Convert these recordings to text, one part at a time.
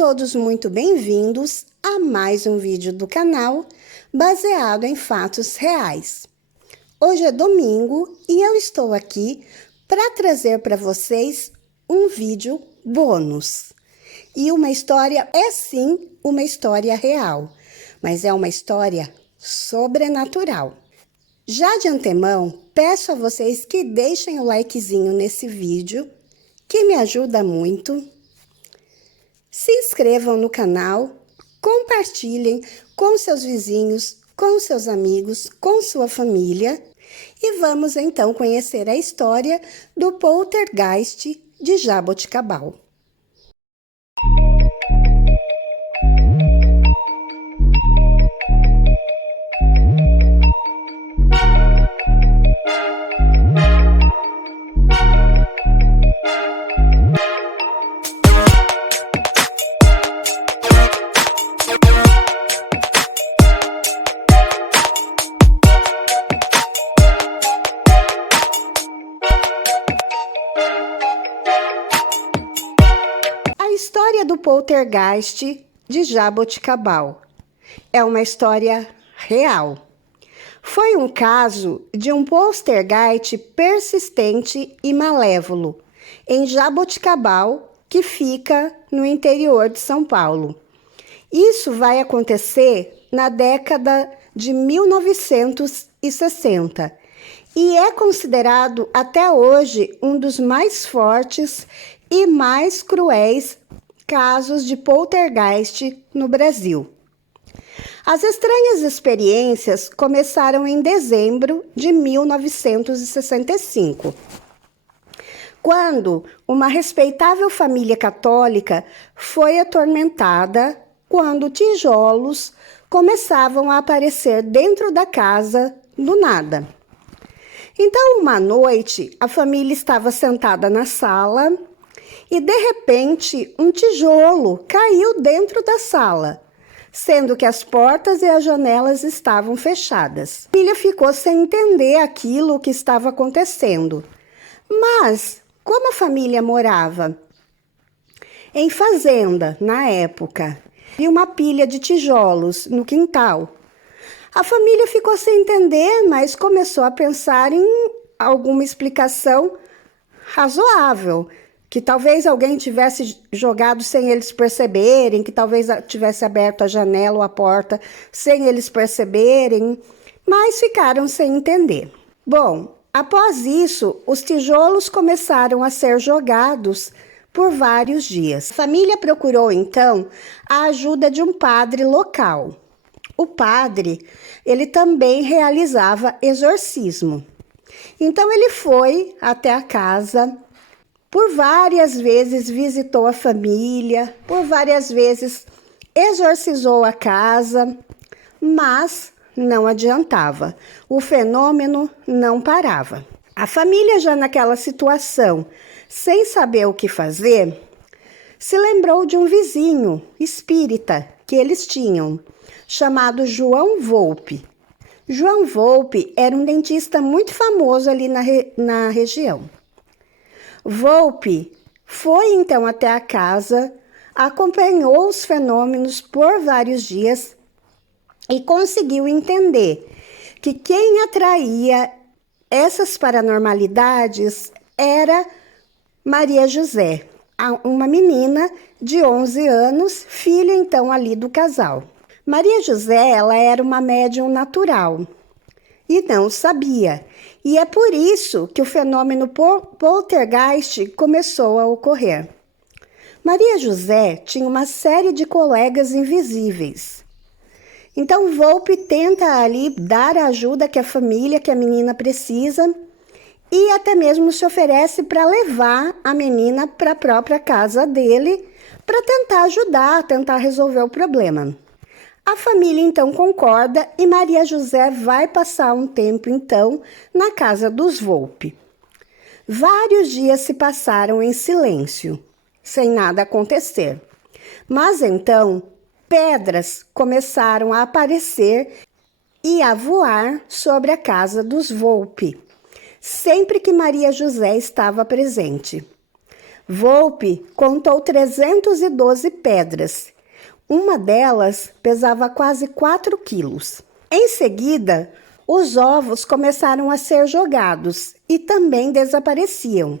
Todos muito bem-vindos a mais um vídeo do canal baseado em fatos reais. Hoje é domingo e eu estou aqui para trazer para vocês um vídeo bônus. E uma história, é sim uma história real, mas é uma história sobrenatural. Já de antemão, peço a vocês que deixem o likezinho nesse vídeo, que me ajuda muito. Se inscrevam no canal, compartilhem com seus vizinhos, com seus amigos, com sua família. E vamos então conhecer a história do poltergeist de Jaboticabal. A história do poltergeist de Jaboticabal é uma história real. Foi um caso de um poltergeist persistente e malévolo em Jaboticabal, que fica no interior de São Paulo. Isso vai acontecer na década de 1960 e é considerado até hoje um dos mais fortes e mais cruéis casos de poltergeist no Brasil. As estranhas experiências começaram em dezembro de 1965, quando uma respeitável família católica foi atormentada quando tijolos começavam a aparecer dentro da casa do nada. Então, uma noite, a família estava sentada na sala e, de repente, um tijolo caiu dentro da sala, sendo que as portas e as janelas estavam fechadas. A família ficou sem entender aquilo que estava acontecendo. Mas, como a família morava em fazenda na época e uma pilha de tijolos no quintal, a família ficou sem entender, mas começou a pensar em alguma explicação razoável, que talvez alguém tivesse jogado sem eles perceberem, que talvez tivesse aberto a janela ou a porta sem eles perceberem, mas ficaram sem entender. Bom, após isso, os tijolos começaram a ser jogados por vários dias. A família procurou, então, a ajuda de um padre local. O padre, ele também realizava exorcismo. Então, ele foi até a casa, por várias vezes visitou a família, por várias vezes exorcizou a casa, mas não adiantava. O fenômeno não parava. A família, já naquela situação, sem saber o que fazer, se lembrou de um vizinho espírita que eles tinham, chamado João Volpe. João Volpe era um dentista muito famoso ali na região. Volpe foi então até a casa, acompanhou os fenômenos por vários dias e conseguiu entender que quem atraía essas paranormalidades era Maria José, uma menina de 11 anos, filha então ali do casal. Maria José, ela era uma médium natural e não sabia. E é por isso que o fenômeno poltergeist começou a ocorrer. Maria José tinha uma série de colegas invisíveis. Então, Volpe tenta ali dar a ajuda que a família, que a menina precisa, e até mesmo se oferece para levar a menina para a própria casa dele, para tentar ajudar, tentar resolver o problema. A família então concorda e Maria José vai passar um tempo então na casa dos Volpe. Vários dias se passaram em silêncio, sem nada acontecer. Mas então pedras começaram a aparecer e a voar sobre a casa dos Volpe, sempre que Maria José estava presente. Volpe contou 312 pedras. Uma delas pesava quase 4 quilos. Em seguida, os ovos começaram a ser jogados e também desapareciam.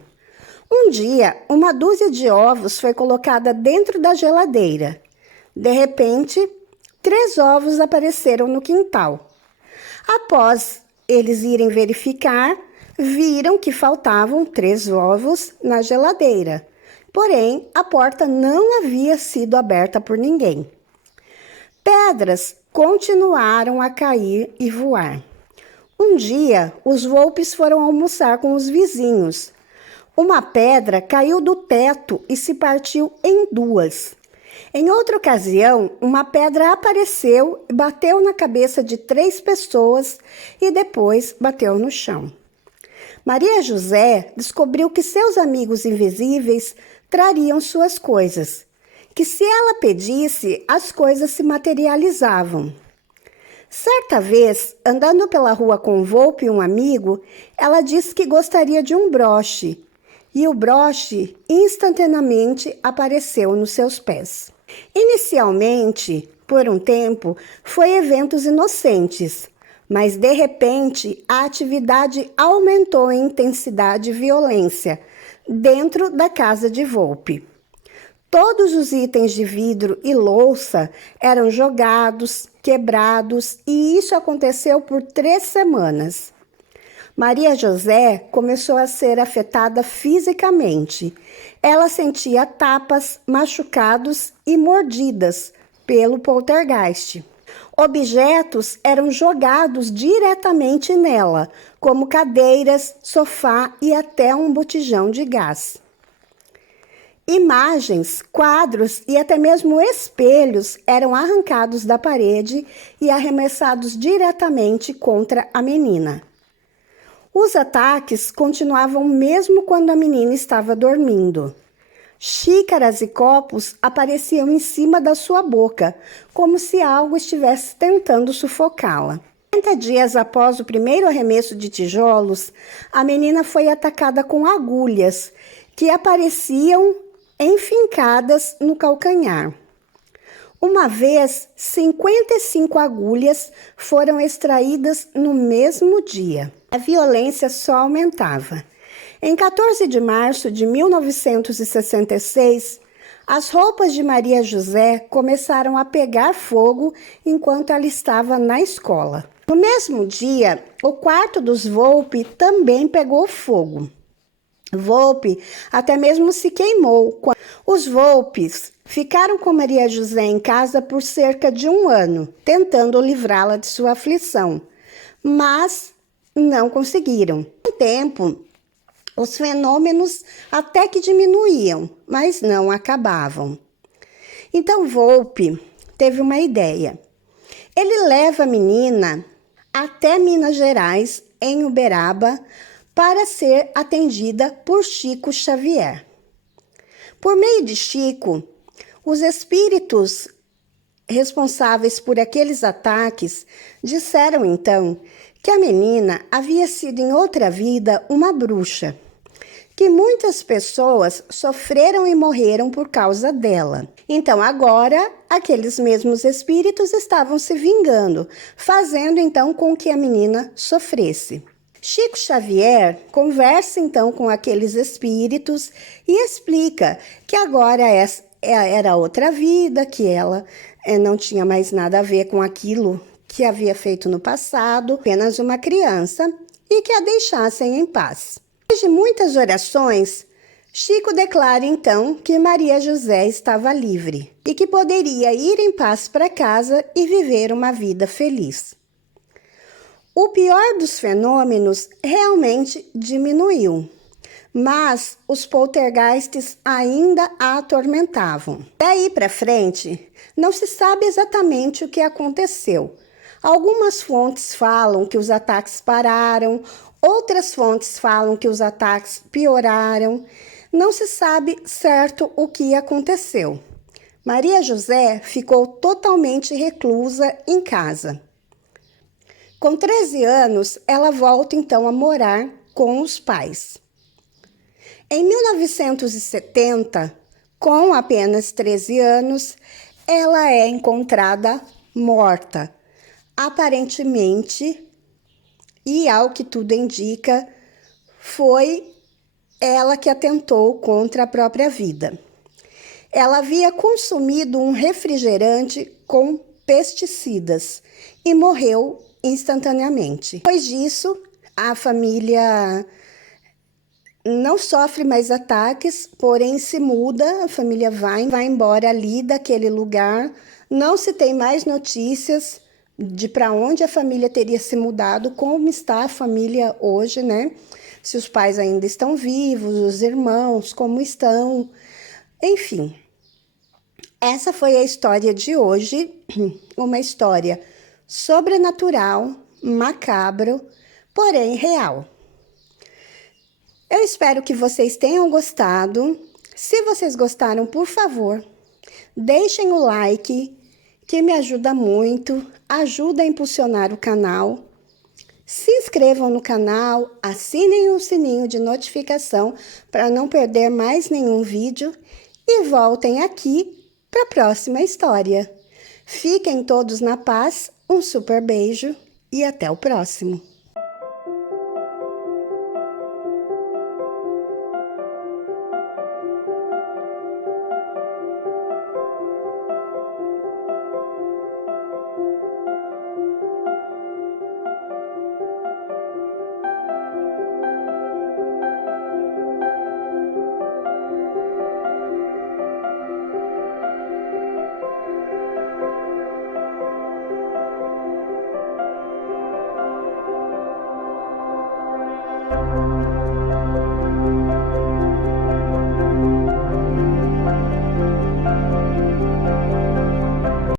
Um dia, uma dúzia de ovos foi colocada dentro da geladeira. De repente, 3 ovos apareceram no quintal. Após eles irem verificar, viram que faltavam 3 ovos na geladeira. Porém, a porta não havia sido aberta por ninguém. Pedras continuaram a cair e voar. Um dia, os Volpes foram almoçar com os vizinhos. Uma pedra caiu do teto e se partiu em 2. Em outra ocasião, uma pedra apareceu e bateu na cabeça de 3 pessoas e depois bateu no chão. Maria José descobriu que seus amigos invisíveis trariam suas coisas, que se ela pedisse, as coisas se materializavam. Certa vez, andando pela rua com Volpe e um amigo, ela disse que gostaria de um broche, e o broche instantaneamente apareceu nos seus pés. Inicialmente, por um tempo, foi eventos inocentes, mas de repente a atividade aumentou em intensidade e violência dentro da casa de Volpe. Todos os itens de vidro e louça eram jogados, quebrados, e isso aconteceu por 3 semanas. Maria José começou a ser afetada fisicamente. Ela sentia tapas, machucados e mordidas pelo poltergeist. Objetos eram jogados diretamente nela, como cadeiras, sofá e até um botijão de gás. Imagens, quadros e até mesmo espelhos eram arrancados da parede e arremessados diretamente contra a menina. Os ataques continuavam mesmo quando a menina estava dormindo. Xícaras e copos apareciam em cima da sua boca, como se algo estivesse tentando sufocá-la. 30 dias após o primeiro arremesso de tijolos, a menina foi atacada com agulhas, que apareciam enfincadas no calcanhar. Uma vez, 55 agulhas foram extraídas no mesmo dia. A violência só aumentava. Em 14 de março de 1966, as roupas de Maria José começaram a pegar fogo enquanto ela estava na escola. No mesmo dia, o quarto dos Volpe também pegou fogo. Volpe até mesmo se queimou. Os Volpes ficaram com Maria José em casa por cerca de 1 ano, tentando livrá-la de sua aflição, mas não conseguiram. Com o tempo, os fenômenos até que diminuíam, mas não acabavam. Então Volpe teve uma ideia. Ele leva a menina até Minas Gerais, em Uberaba, para ser atendida por Chico Xavier. Por meio de Chico, os espíritos responsáveis por aqueles ataques disseram então que a menina havia sido em outra vida uma bruxa, que muitas pessoas sofreram e morreram por causa dela. Então agora, aqueles mesmos espíritos estavam se vingando, fazendo então com que a menina sofresse. Chico Xavier conversa então com aqueles espíritos e explica que agora era outra vida, que ela não tinha mais nada a ver com aquilo que havia feito no passado, apenas uma criança, e que a deixassem em paz. Depois de muitas orações, Chico declara então que Maria José estava livre e que poderia ir em paz para casa e viver uma vida feliz. O pior dos fenômenos realmente diminuiu, mas os poltergeists ainda a atormentavam. Daí para frente, não se sabe exatamente o que aconteceu. Algumas fontes falam que os ataques pararam, outras fontes falam que os ataques pioraram. Não se sabe certo o que aconteceu. Maria José ficou totalmente reclusa em casa. Com 13 anos, ela volta então a morar com os pais. Em 1970, com apenas 13 anos, ela é encontrada morta. Aparentemente, e ao que tudo indica, foi ela que atentou contra a própria vida. Ela havia consumido um refrigerante com pesticidas e morreu instantaneamente. Depois disso, a família não sofre mais ataques, porém se muda, a família vai embora ali daquele lugar. Não se tem mais notícias de para onde a família teria se mudado, como está a família hoje, né? Se os pais ainda estão vivos, os irmãos, como estão. Enfim, essa foi a história de hoje, uma história sobrenatural, macabro, porém real. Eu espero que vocês tenham gostado. Se vocês gostaram, por favor, deixem o like, que me ajuda muito, ajuda a impulsionar o canal. Se inscrevam no canal, assinem o sininho de notificação para não perder mais nenhum vídeo e voltem aqui para a próxima história. Fiquem todos na paz, um super beijo e até o próximo.